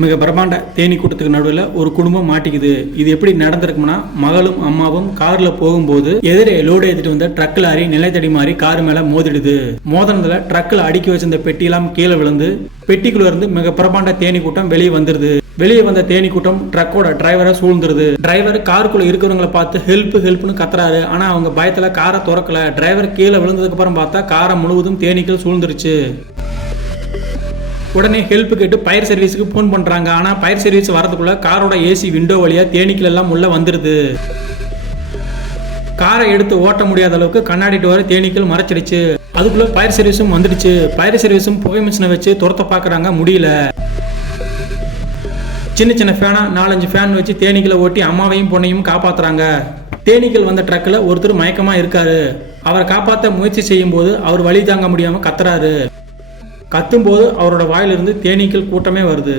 மிக பிரம்மாண்ட தேனி கூட்டத்துக்கு நடுவில் ஒரு குடும்பம் மாட்டிக்குது. இது எப்படி நடந்திருக்கும்னா, மகளும் அம்மாவும் கார்ல போகும்போது எதிரே லோடு ஏற்றிட்டு வந்த ட்ரக் லாரி நிலைத்தடி மாறி கார் மேல மோதிடுது. மோதினதுல ட்ரக்ல அடுக்கி வச்சிருந்த பெட்டியெல்லாம் கீழே விழுந்து பெட்டிக்குள்ள இருந்து மிக பிரம்மாண்ட தேனி கூட்டம் வெளியே வந்துருது. வெளியே வந்த தேனி கூட்டம் ட்ரக்கோட டிரைவரை சூழ்ந்துருது. டிரைவர் காருக்குள்ள இருக்கிறவங்களை பார்த்து ஹெல்ப்னு கத்துறாரு. ஆனா அவங்க பயத்துல காரை திறக்கல. டிரைவர் கீழே விழுந்ததுக்கு அப்புறம் பார்த்தா காரை முழுவதும் தேனீக்கள் சூழ்ந்துருச்சு. உடனே ஹெல்ப் கேட்டு ஃபயர் சர்வீஸுக்கு ஃபோன் பண்ணுறாங்க. ஆனால் ஃபயர் சர்வீஸ் வரதுக்குள்ள காரோட ஏசி விண்டோ வழியாக தேனீக்கள் எல்லாம் உள்ள வந்துடுது. காரை எடுத்து ஓட்ட முடியாத அளவுக்கு கண்ணாடி டோரை தேனீக்கள் மறைச்சிடுச்சு. அதுக்குள்ள ஃபயர் சர்வீஸும் வந்துடுச்சு. ஃபயர் சர்வீஸும் புகை மிஷினை வச்சு துரத்த பார்க்குறாங்க, முடியல. சின்ன சின்ன ஃபேனா 4-5 ஃபேன் வச்சு தேனீக்களை ஓட்டி அம்மாவையும் பொண்ணையும் காப்பாற்றுறாங்க. தேனீக்கள் வந்த ட்ரக்கில் ஒருத்தர் மயக்கமாக இருக்காரு. அவரை காப்பாற்ற முயற்சி செய்யும் போது அவர் வழி தாங்க முடியாமல் கத்துறாரு. கத்தும்போது அவரோட வாயிலிருந்து தேனீக்கள் கூட்டமே வருது.